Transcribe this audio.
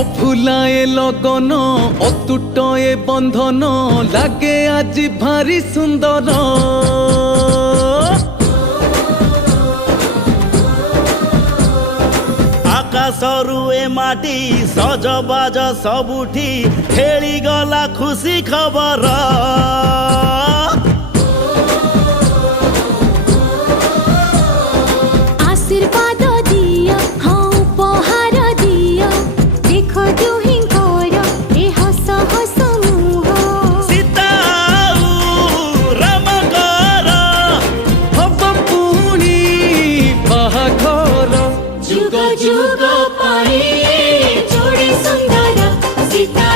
অফুলায়ে লগন অতুটয়ে বন্ধন লাগে আজ ভারি সুন্দর। আকাশরু এ মাটি সজবাজ সবুঠি খেলি গলা খুশি খবর। आशीर्वाद दिया हाँ उपहार दिया देखो दुहिंकर ए हस हस मुह। सीता रामकर হব পুনি বাহাঘর। जुग जुग पाई जोड़ी सुंदर सीता